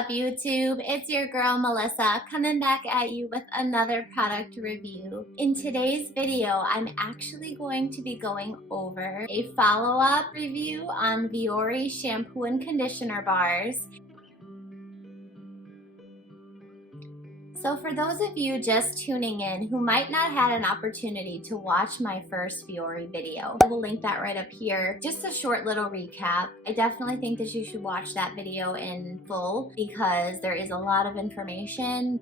up, YouTube? It's your girl Melissa coming back at you with another product review. In today's video, I'm actually going to be going over a follow-up review on Viori shampoo and conditioner bars. So for those of you just tuning in who might not have had an opportunity to watch my first Viori video, I will link that right up here. Just a short little recap. I definitely think that you should watch that video in full because there is a lot of information.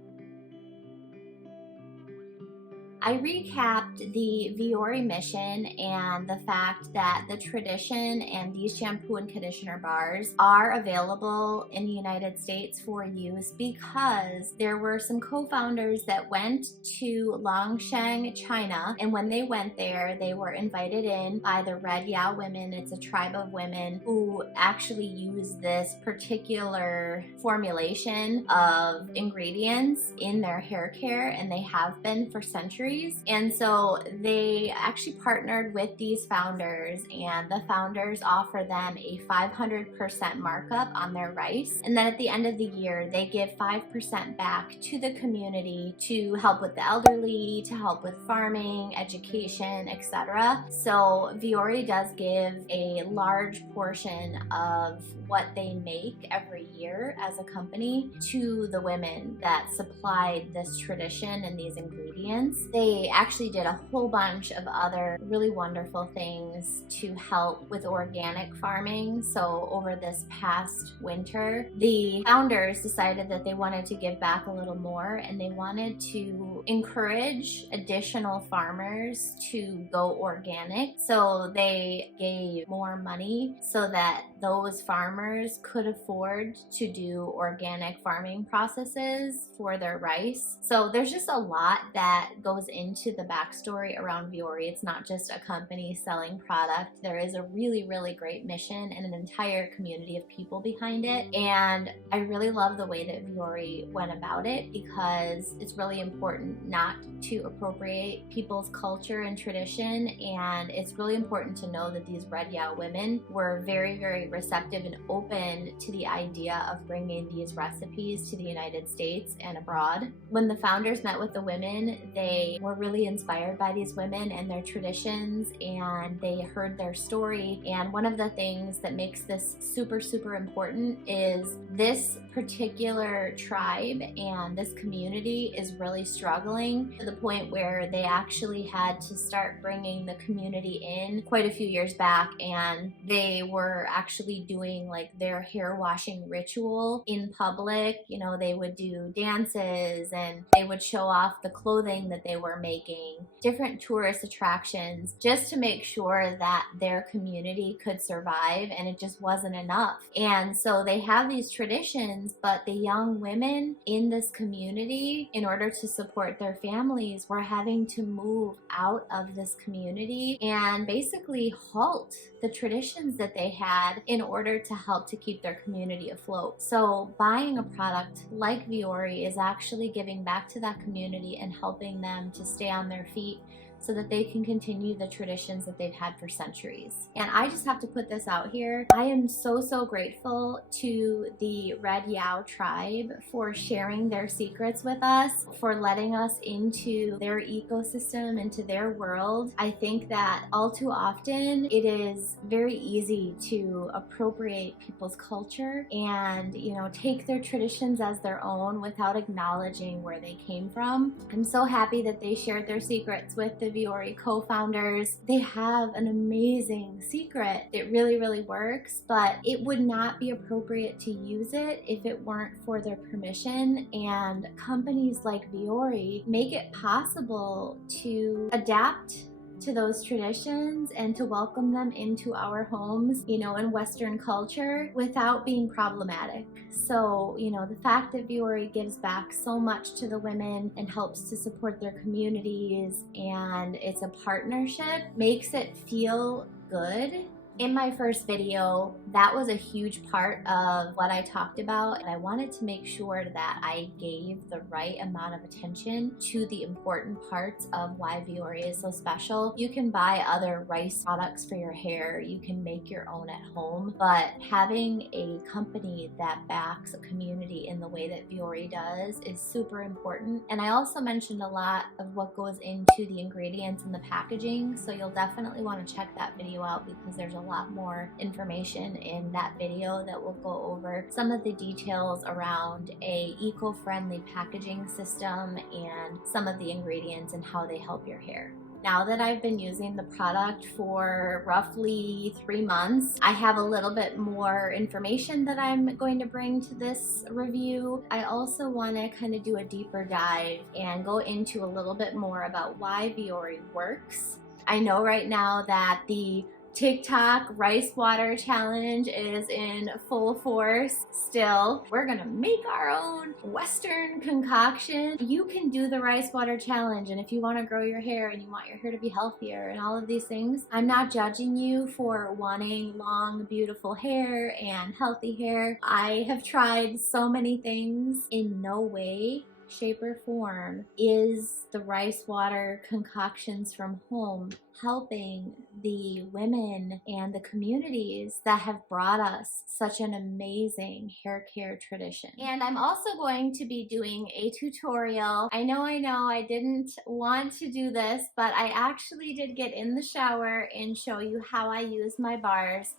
I recapped the Viori Mission and the fact that the tradition and these shampoo and conditioner bars are available in the United States for use because there were some co-founders that went to Longshan, China, and when they went there, they were invited in by the Red Yao women. It's a tribe of women who actually use this particular formulation of ingredients in their hair care, and they have been for centuries. And so they actually partnered with these founders, and the founders offer them a 500% markup on their rice. And then at the end of the year, they give 5% back to the community to help with the elderly, to help with farming, education, etc. So Viori does give a large portion of what they make every year as a company to the women that supplied this tradition and these ingredients. They actually did a whole bunch of other really wonderful things to help with organic farming. So over this past winter, the founders decided that they wanted to give back a little more, and they wanted to encourage additional farmers to go organic. So they gave more money so that those farmers could afford to do organic farming processes for their rice. So there's just a lot that goes into the backstory around Viori. It's not just a company selling product. There is a really, really great mission and an entire community of people behind it. And I really love the way that Viori went about it because it's really important not to appropriate people's culture and tradition. And it's really important to know that these Red Yao women were very, very receptive and open to the idea of bringing these recipes to the United States and abroad. When the founders met with the women, they were really inspired by these women and their traditions, and they heard their story. And one of the things that makes this super, super important is this particular tribe and this community is really struggling to the point where they actually had to start bringing the community in quite a few years back, and they were actually doing like their hair washing ritual in public. You know, they would do dances and they would show off the clothing that they were making, different tourist attractions, just to make sure that their community could survive, and it just wasn't enough. And so they have these traditions, but the young women in this community, in order to support their families, were having to move out of this community and basically halt the traditions that they had in order to help to keep their community afloat. So buying a product like Viori is actually giving back to that community and helping them to stay on their feet so that they can continue the traditions that they've had for centuries. And I just have to put this out here. I am so, so grateful to the Red Yao Tribe for sharing their secrets with us, for letting us into their ecosystem, into their world. I think that all too often it is very easy to appropriate people's culture and, you know, take their traditions as their own without acknowledging where they came from. I'm so happy that they shared their secrets with the Viori co-founders. They have an amazing secret. It really, really works, but it would not be appropriate to use it if it weren't for their permission. And companies like Viori make it possible to adapt to those traditions and to welcome them into our homes, you know, in Western culture without being problematic. So, you know, the fact that Viori gives back so much to the women and helps to support their communities, and it's a partnership, makes it feel good In my first video, that was a huge part of what I talked about, and I wanted to make sure that I gave the right amount of attention to the important parts of why Viori is so special. You can buy other rice products for your hair, you can make your own at home, but having a company that backs a community in the way that Viori does is super important. And I also mentioned a lot of what goes into the ingredients and the packaging, so you'll definitely want to check that video out because there's a lot more information in that video that will go over some of the details around a eco-friendly packaging system and some of the ingredients and how they help your hair. Now that I've been using the product for roughly 3 months, I have a little bit more information that I'm going to bring to this review. I also want to kind of do a deeper dive and go into a little bit more about why Viori works. I know right now that the TikTok rice water challenge is in full force still. We're gonna make our own Western concoction. You can do the rice water challenge, and if you want to grow your hair and you want your hair to be healthier and all of these things, I'm not judging you for wanting long, beautiful hair and healthy hair. I have tried so many things. In no way, shape, or form is the rice water concoctions from home helping the women and the communities that have brought us such an amazing hair care tradition. And I'm also going to be doing a tutorial. I know I didn't want to do this, but I actually did get in the shower and show you how I use my bars.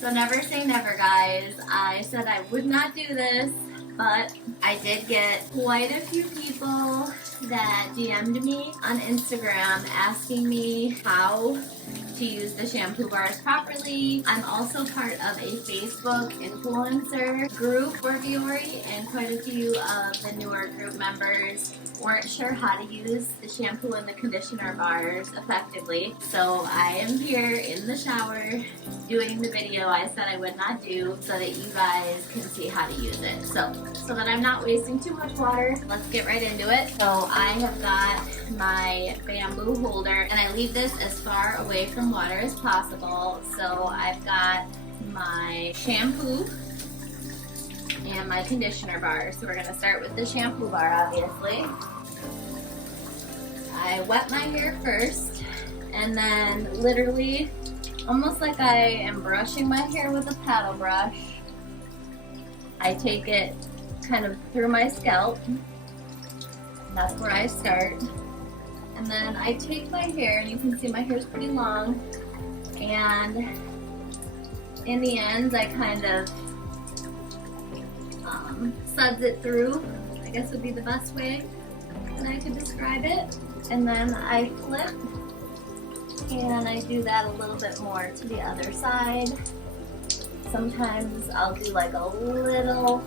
So never say never, guys. I said I would not do this, but I did get quite a few people that DM'd me on Instagram asking me how to use the shampoo bars properly. I'm also part of a Facebook influencer group for Viori, and quite a few of the newer group members weren't sure how to use the shampoo and the conditioner bars effectively. So I am here in the shower doing the video I said I would not do so that you guys can see how to use it. So that I'm not wasting too much water, let's get right into it. So I have got my bamboo holder, and I leave this as far away from water as possible. So I've got my shampoo and my conditioner bar. So we're gonna start with the shampoo bar, obviously. I wet my hair first, and then literally, almost like I am brushing my hair with a paddle brush, I take it kind of through my scalp. That's where I start. And then I take my hair, and you can see my hair is pretty long, and in the ends I kind of suds it through, I guess would be the best way that I could describe it. And then I flip, and I do that a little bit more to the other side. Sometimes I'll do like a little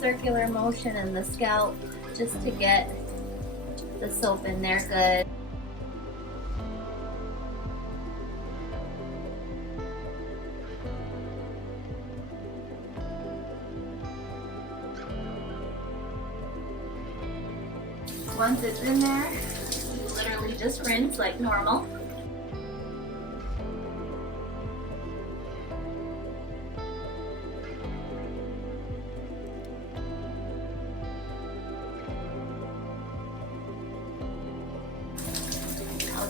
circular motion in the scalp just to get the soap in there good. Once it's in there, you literally just rinse like normal.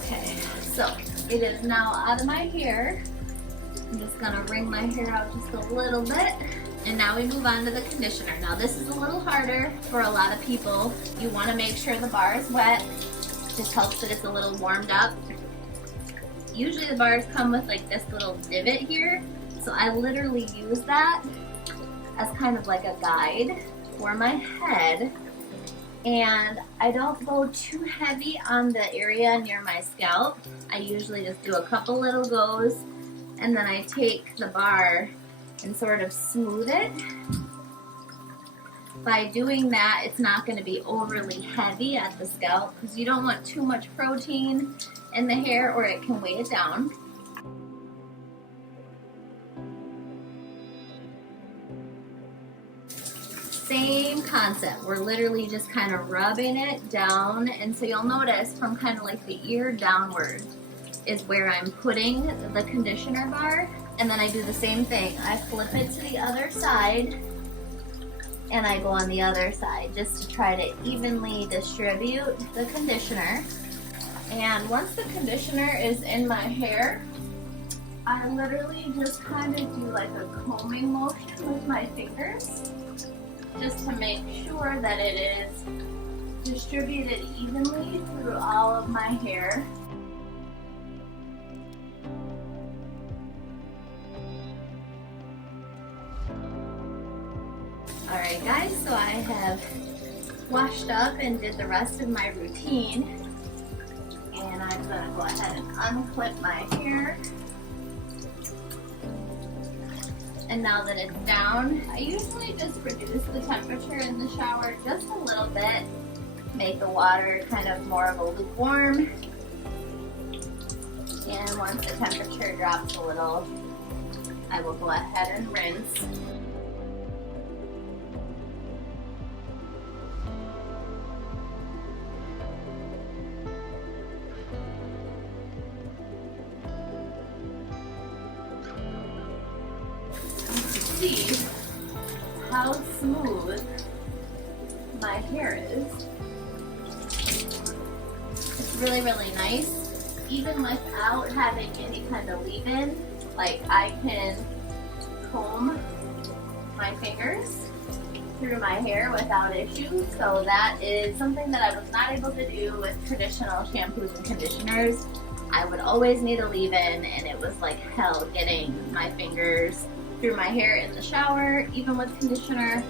Okay, so it is now out of my hair. I'm just gonna wring my hair out just a little bit. And now we move on to the conditioner. Now this is a little harder for a lot of people. You want to make sure the bar is wet. Just helps that it's a little warmed up. Usually the bars come with like this little divot here. So I literally use that as kind of like a guide for my head. And I don't go too heavy on the area near my scalp. I usually just do a couple little goes, and then I take the bar and sort of smooth it. By doing that, it's not going to be overly heavy at the scalp because you don't want too much protein in the hair or it can weigh it down. Same concept. We're literally just kind of rubbing it down, and so you'll notice from kind of like the ear downward is where I'm putting the conditioner bar, and then I do the same thing. I flip it to the other side, and I go on the other side just to try to evenly distribute the conditioner. And once the conditioner is in my hair, I literally just kind of do like a combing motion with my fingers just to make sure that it is distributed evenly through all of my hair. Alright guys, so I have washed up and did the rest of my routine, and I'm going to go ahead and unclip my hair. And now that it's down, I usually just reduce the temperature in the shower just a little bit, make the water kind of more of a lukewarm, and once the temperature drops a little, I will go ahead and rinse. See how smooth my hair is. It's really, really nice, even without having any kind of leave-in. Like, I can comb my fingers through my hair without issue, so that is something that I was not able to do with traditional shampoos and conditioners. I would always need a leave-in, and it was like hell getting my fingers through my hair in the shower, even with conditioner,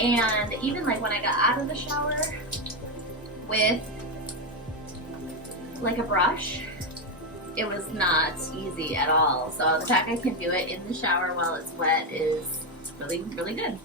and even like when I got out of the shower with like a brush, it was not easy at all. So the fact I can do it in the shower while it's wet is really, really good.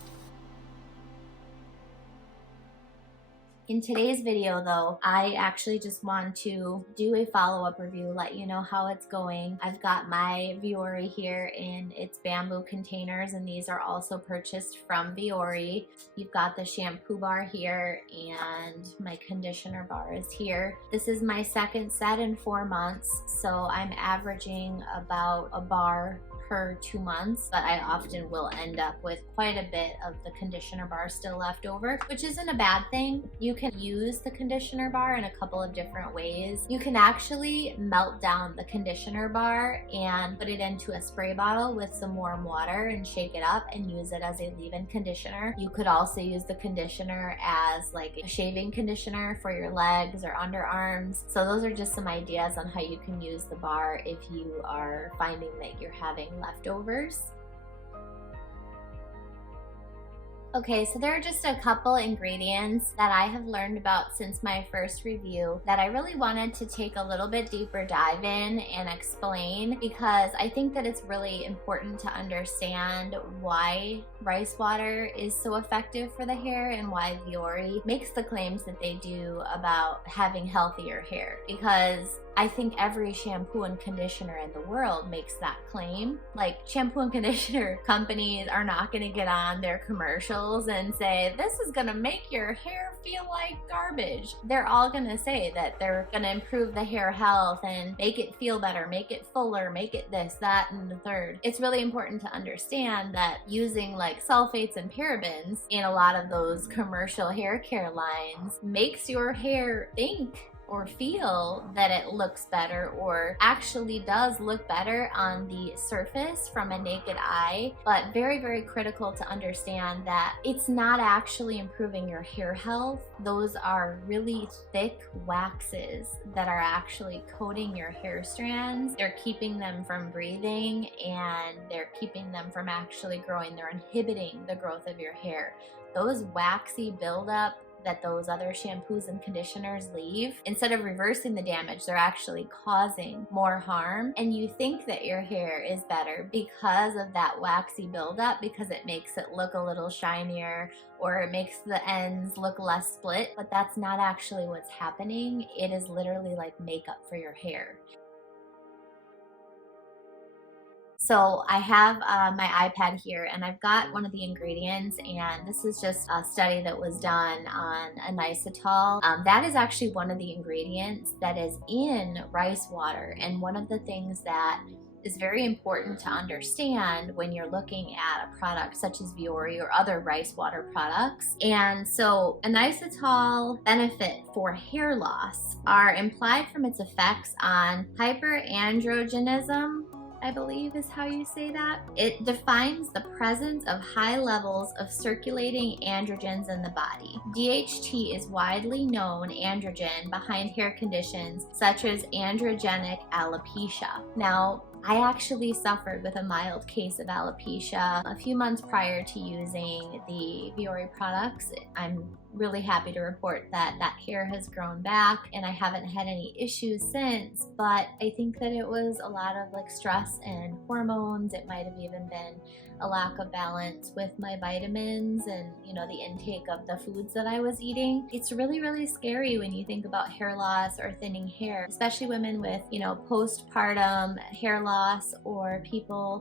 In today's video though, I actually just want to do a follow-up review, let you know how it's going. I've got my Viori here in its bamboo containers, and these are also purchased from Viori. You've got the shampoo bar here, and my conditioner bar is here. This is my second set in 4 months, so I'm averaging about a bar per 2 months, but I often will end up with quite a bit of the conditioner bar still left over, which isn't a bad thing. You can use the conditioner bar in a couple of different ways. You can actually melt down the conditioner bar and put it into a spray bottle with some warm water and shake it up and use it as a leave-in conditioner. You could also use the conditioner as like a shaving conditioner for your legs or underarms. So those are just some ideas on how you can use the bar if you are finding that you're having leftovers. Okay, so there are just a couple ingredients that I have learned about since my first review that I really wanted to take a little bit deeper dive in and explain, because I think that it's really important to understand why rice water is so effective for the hair and why Viori makes the claims that they do about having healthier hair, because I think every shampoo and conditioner in the world makes that claim. Like, shampoo and conditioner companies are not gonna get on their commercials and say, this is gonna make your hair feel like garbage. They're all gonna say that they're gonna improve the hair health and make it feel better, make it fuller, make it this, that, and the third. It's really important to understand that using like sulfates and parabens in a lot of those commercial hair care lines makes your hair think or feel that it looks better, or actually does look better on the surface from a naked eye, but very, very critical to understand that it's not actually improving your hair health. Those are really thick waxes that are actually coating your hair strands. They're keeping them from breathing, and they're keeping them from actually growing. They're inhibiting the growth of your hair. Those waxy buildup that those other shampoos and conditioners leave, instead of reversing the damage, they're actually causing more harm. And you think that your hair is better because of that waxy buildup, because it makes it look a little shinier, or it makes the ends look less split, but that's not actually what's happening. It is literally like makeup for your hair. So I have my iPad here, and I've got one of the ingredients, and this is just a study that was done on Inositol. That is actually one of the ingredients that is in rice water, and one of the things that is very important to understand when you're looking at a product such as Viori or other rice water products. And so inositol benefit for hair loss are implied from its effects on hyperandrogenism, I believe is how you say that. It defines the presence of high levels of circulating androgens in the body. DHT is widely known androgen behind hair conditions such as androgenic alopecia. Now, I actually suffered with a mild case of alopecia a few months prior to using the Viori products. I'm really happy to report that that hair has grown back and I haven't had any issues since, but I think that it was a lot of like stress and hormones. It might have even been a lack of balance with my vitamins and, you know, the intake of the foods that I was eating. It's really, really scary when you think about hair loss or thinning hair, especially women with, you know, postpartum hair loss, or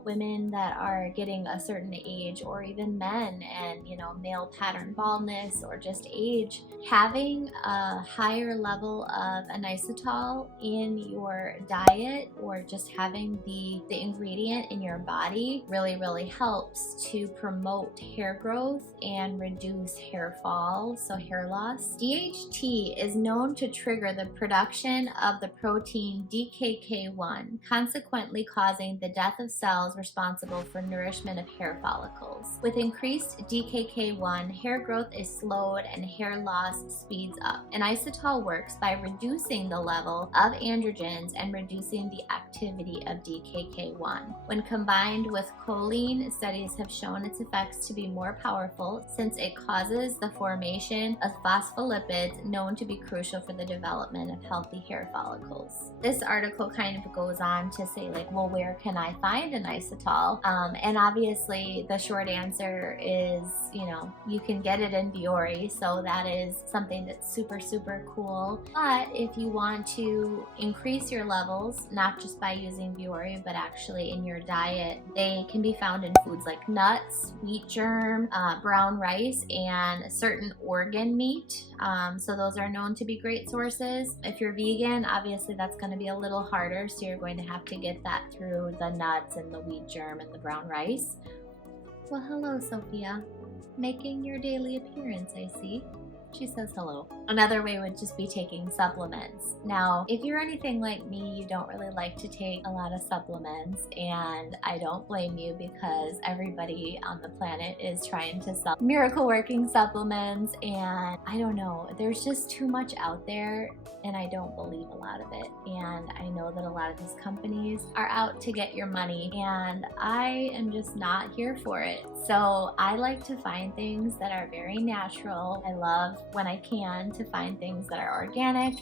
women that are getting a certain age, or even men and, you know, male pattern baldness or just age. Having a higher level of inositol in your diet, or just having the ingredient in your body, really helps to promote hair growth and reduce hair fall, so hair loss. DHT is known to trigger the production of the protein DKK1, consequently causing the death of cells responsible for nourishment of hair follicles. With increased DKK1, hair growth is slowed and hair loss speeds up. Inositol works by reducing the level of androgens and reducing the activity of DKK1. When combined with choline, studies have shown its effects to be more powerful since it causes the formation of phospholipids known to be crucial for the development of healthy hair follicles. This article kind of goes on to say, like, well, where can I find inositol? And obviously the short answer is, you know, you can get it in Viori, so that is something that's super cool. But if you want to increase your levels, not just by using Viori, but actually in your diet, they can be found in foods like nuts, wheat germ, brown rice, and certain organ meat. So those are known to be great sources. If you're vegan, obviously that's going to be a little harder, so you're going to have to get that through the nuts and the wheat germ and the brown rice. Well, hello, Sophia. Making your daily appearance, I see. She says hello. Another way would just be taking supplements. Now, if you're anything like me, you don't really like to take a lot of supplements, and I don't blame you, because everybody on the planet is trying to sell miracle working supplements, and I don't know, there's just too much out there, and I don't believe a lot of it. And I know that a lot of these companies are out to get your money, and I am just not here for it. So I like to find things that are very natural. I love, when I can, to find things that are organic.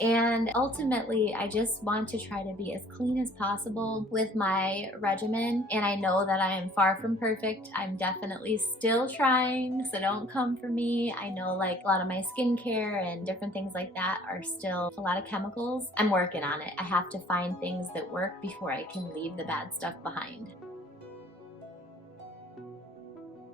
And ultimately, I just want to try to be as clean as possible with my regimen. And I know that I am far from perfect. I'm definitely still trying, so don't come for me. I know, like, a lot of my skincare and different things like that are still a lot of chemicals. I'm working on it. I have to find things that work before I can leave the bad stuff behind.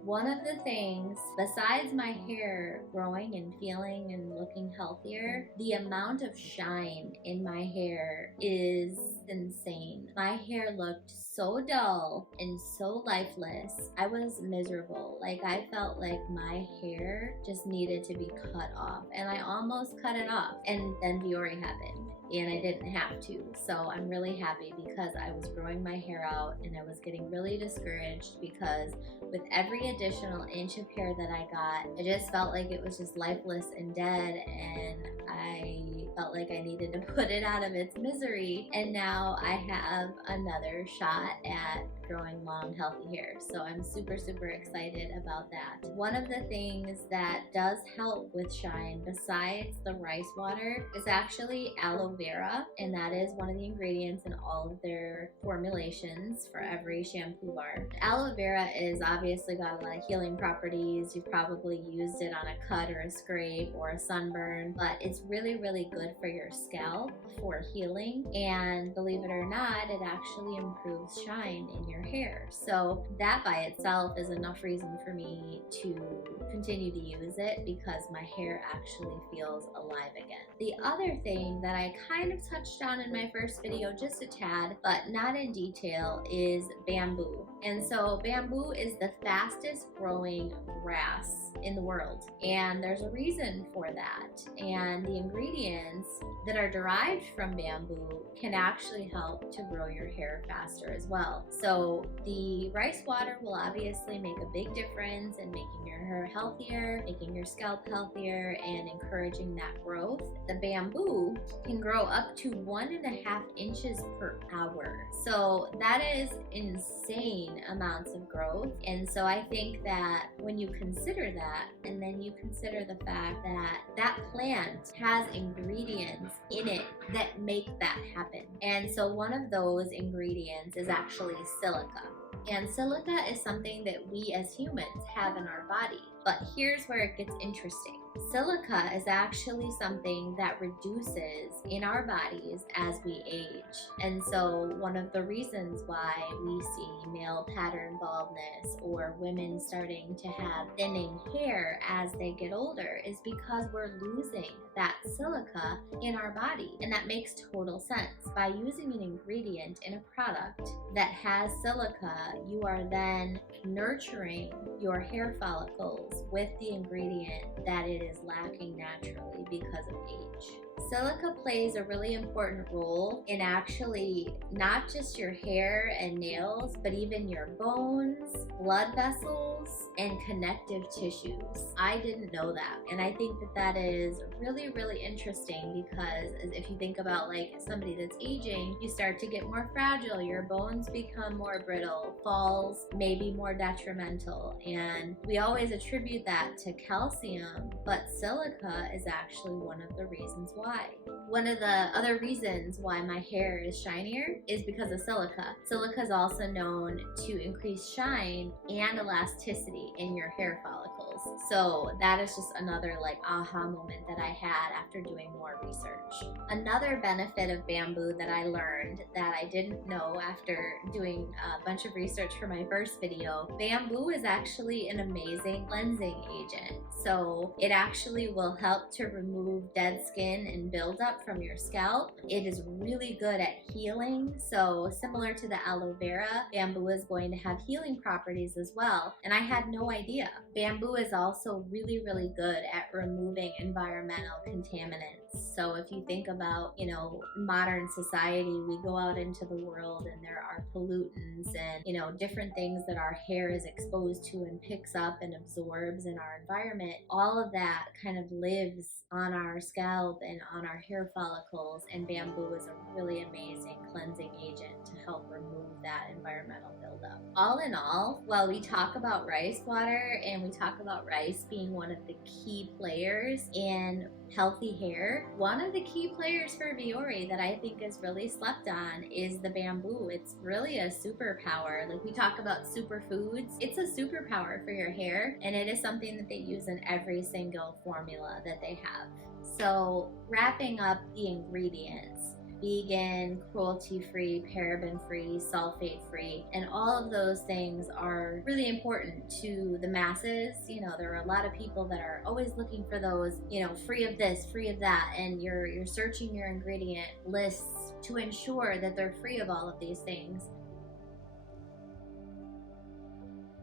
One of the things, besides my hair growing and feeling and looking healthier, the amount of shine in my hair is insane. My hair looked so dull and so lifeless. I was miserable. Like, I felt like my hair just needed to be cut off, and I almost cut it off, and then Viori happened. And I didn't have to. So I'm really happy, because I was growing my hair out and I was getting really discouraged, because with every additional inch of hair that I got, I just felt like it was just lifeless and dead, and I felt like I needed to put it out of its misery. And now I have another shot at growing long, healthy hair. So I'm super, super excited about that. One of the things that does help with shine besides the rice water is actually aloe vera, and that is one of the ingredients in all of their formulations for every shampoo bar. Aloe vera is obviously got a lot of healing properties. You've probably used it on a cut or a scrape or a sunburn, but it's really, really good for your scalp for healing. And believe it or not, it actually improves shine in your hair. So that by itself is enough reason for me to continue to use it, because my hair actually feels alive again. The other thing that I kind of touched on in my first video just a tad, but not in detail, is bamboo. And so bamboo is the fastest growing grass in the world, and there's a reason for that. And the ingredients that are derived from bamboo can actually help to grow your hair faster as well. So the rice water will obviously make a big difference in making your hair healthier, making your scalp healthier, and encouraging that growth. The bamboo can grow up to 1.5 inches per hour. So that is insane amounts of growth. And so I think that when you consider that, and then you consider the fact that that plant has ingredients in it that make that happen. And so one of those ingredients is actually silica. And silica is something that we as humans have in our body. But here's where it gets interesting. Silica is actually something that reduces in our bodies as we age. And so one of the reasons why we see male pattern baldness or women starting to have thinning hair as they get older is because we're losing that silica in our body. And that makes total sense. By using an ingredient in a product that has silica, you are then nurturing your hair follicles with the ingredient that it is lacking naturally because of age. Silica plays a really important role in actually not just your hair and nails, but even your bones, blood vessels, and connective tissues. I didn't know that. And I think that that is really, really interesting, because if you think about like somebody that's aging, you start to get more fragile, your bones become more brittle, falls may be more detrimental. And we always attribute that to calcium, but silica is actually one of the reasons why. One of the other reasons why my hair is shinier is because of silica. Silica is also known to increase shine and elasticity in your hair follicles. So that is just another like aha moment that I had after doing more research. Another benefit of bamboo that I learned that I didn't know after doing a bunch of research for my first video, bamboo is actually an amazing cleansing agent. So it actually will help to remove dead skin and buildup from your scalp. It is really good at healing. So similar to the aloe vera, bamboo is going to have healing properties as well. And I had no idea. Bamboo is also really, really good at removing environmental contaminants. So if you think about, modern society, we go out into the world and there are pollutants and, different things that our hair is exposed to and picks up and absorbs in our environment. All of that kind of lives on our scalp and on our hair follicles, and bamboo is a really amazing cleansing agent to help remove that environmental buildup. All in all, while we talk about rice water and we talk about rice being one of the key players in healthy hair, one of the key players for Viori that I think is really slept on is the bamboo. It's really a superpower. Like we talk about superfoods, it's a superpower for your hair, and it is something that they use in every single formula that they have. So wrapping up the ingredients, vegan, cruelty-free, paraben-free, sulfate-free, and all of those things are really important to the masses. There are a lot of people that are always looking for those, free of this, free of that, and you're searching your ingredient lists to ensure that they're free of all of these things.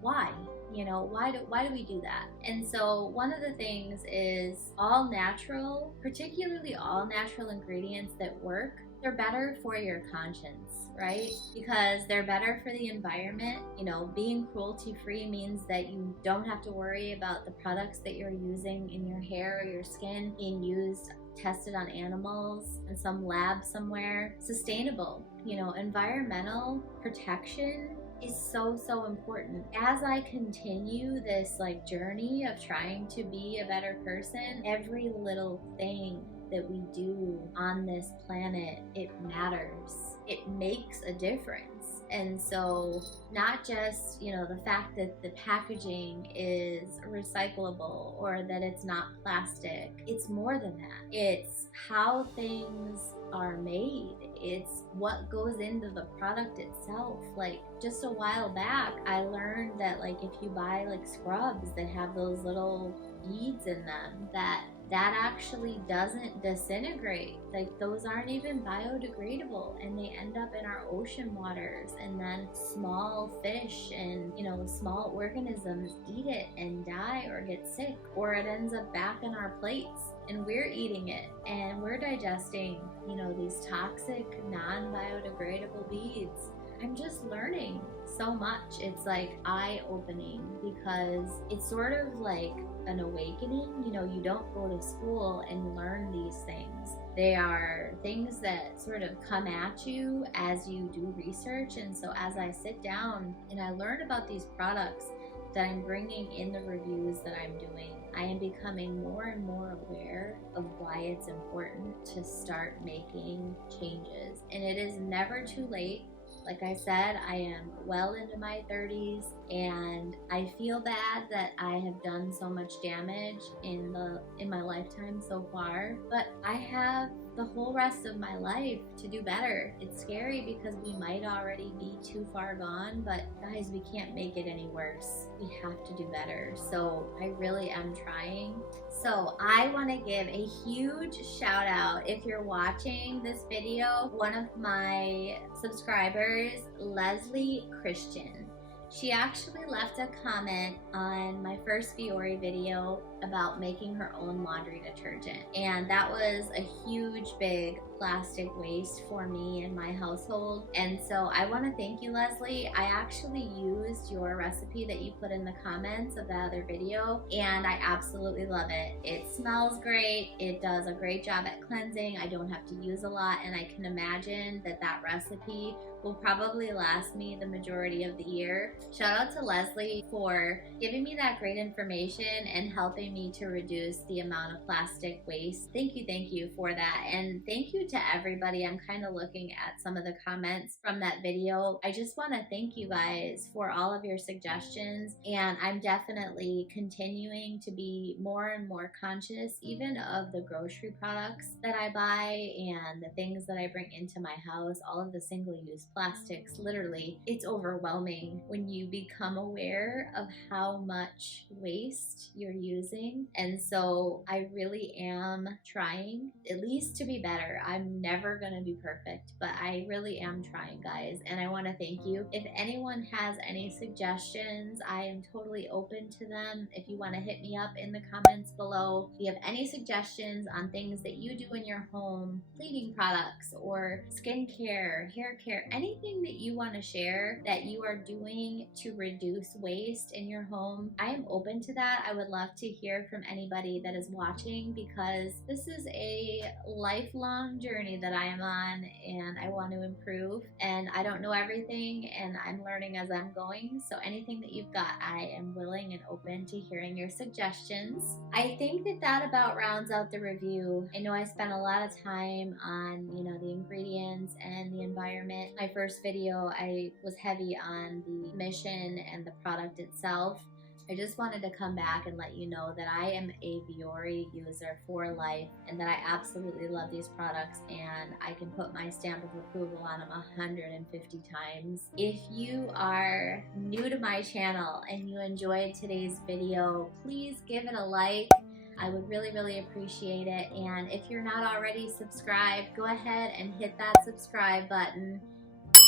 Why? Why do we do that? And so one of the things is all natural, particularly all natural ingredients that work, they're better for your conscience, right? Because they're better for the environment. Being cruelty-free means that you don't have to worry about the products that you're using in your hair or your skin being tested on animals in some lab somewhere. Sustainable, environmental protection is so, so important. As I continue this like journey of trying to be a better person, every little thing that we do on this planet, it matters. It makes a difference. And so not just, the fact that the packaging is recyclable or that it's not plastic, it's more than that. It's how things are made. It's what goes into the product itself. Like just a while back, I learned that like if you buy like scrubs that have those little beads in them, that actually doesn't disintegrate. Like those aren't even biodegradable, and they end up in our ocean waters, and then small fish and small organisms eat it and die or get sick, or it ends up back in our plates and we're eating it and we're digesting these toxic non-biodegradable beads. I'm just learning so much. It's like eye-opening, because it's sort of like an awakening. You don't go to school and learn these things. They are things that sort of come at you as you do research. And so as I sit down and I learn about these products that I'm bringing in the reviews that I'm doing, I am becoming more and more aware of why it's important to start making changes. And it is never too late. Like I said, I am well into my 30s, and I feel bad that I have done so much damage in my lifetime so far, but I have the whole rest of my life to do better. It's scary because we might already be too far gone, but guys, we can't make it any worse. We have to do better. So I really am trying. So I want to give a huge shout out, if you're watching this video, one of my subscribers, Leslie Christian. She actually left a comment on my first Viori video about making her own laundry detergent. And that was a huge, big plastic waste for me and my household. And so I want to thank you, Leslie. I actually used your recipe that you put in the comments of that other video, and I absolutely love it. It smells great. It does a great job at cleansing. I don't have to use a lot, and I can imagine that that recipe will probably last me the majority of the year. Shout out to Leslie for giving me that great information and helping me to reduce the amount of plastic waste. Thank you for that. And thank you to everybody. I'm kind of looking at some of the comments from that video. I just want to thank you guys for all of your suggestions, and I'm definitely continuing to be more and more conscious even of the grocery products that I buy and the things that I bring into my house, all of the single-use plastics. Literally, it's overwhelming when you become aware of how much waste you're using. And so I really am trying, at least to be better. I'm never gonna be perfect, but I really am trying, guys, and I want to thank you. If anyone has any suggestions, I am totally open to them. If you want to hit me up in the comments below, if you have any suggestions on things that you do in your home, cleaning products or skincare, hair care, anything that you want to share that you are doing to reduce waste in your home, I am open to that. I would love to hear from anybody that is watching, because this is a lifelong journey that I am on, and I want to improve, and I don't know everything, and I'm learning as I'm going. So anything that you've got, I am willing and open to hearing your suggestions. I think that about rounds out the review. I know I spent a lot of time on the ingredients and the environment. My first video, I was heavy on the mission and the product itself. I just wanted to come back and let you know that I am a Viori user for life, and that I absolutely love these products, and I can put my stamp of approval on them 150 times. If you are new to my channel and you enjoyed today's video, please give it a like. I would really appreciate it. And if you're not already subscribed, go ahead and hit that subscribe button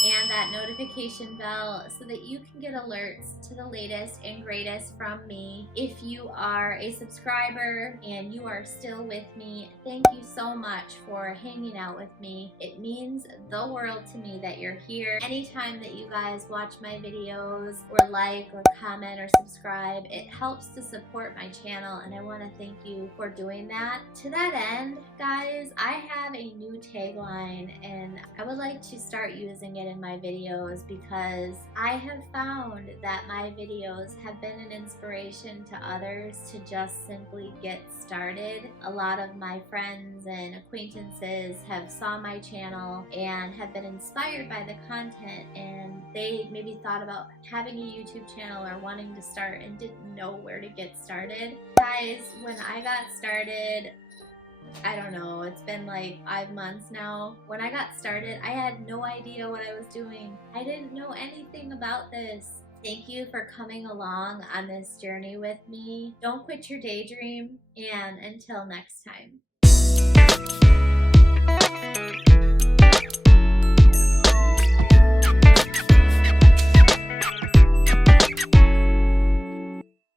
and that notification bell so that you can get alerts to the latest and greatest from me. If you are a subscriber and you are still with me, thank you so much for hanging out with me. It means the world to me that you're here. Anytime that you guys watch my videos or like or comment or subscribe, it helps to support my channel, and I want to thank you for doing that. To that end, guys, I have a new tagline, and I would like to start using it watching my videos, because I have found that my videos have been an inspiration to others to just simply get started. A lot of my friends and acquaintances have saw my channel and have been inspired by the content, and they maybe thought about having a YouTube channel or wanting to start and didn't know where to get started. Guys, when I got started, I don't know, it's been like 5 months now. When I got started, I had no idea what I was doing. I didn't know anything about this. Thank you for coming along on this journey with me. Don't quit your daydream, and until next time.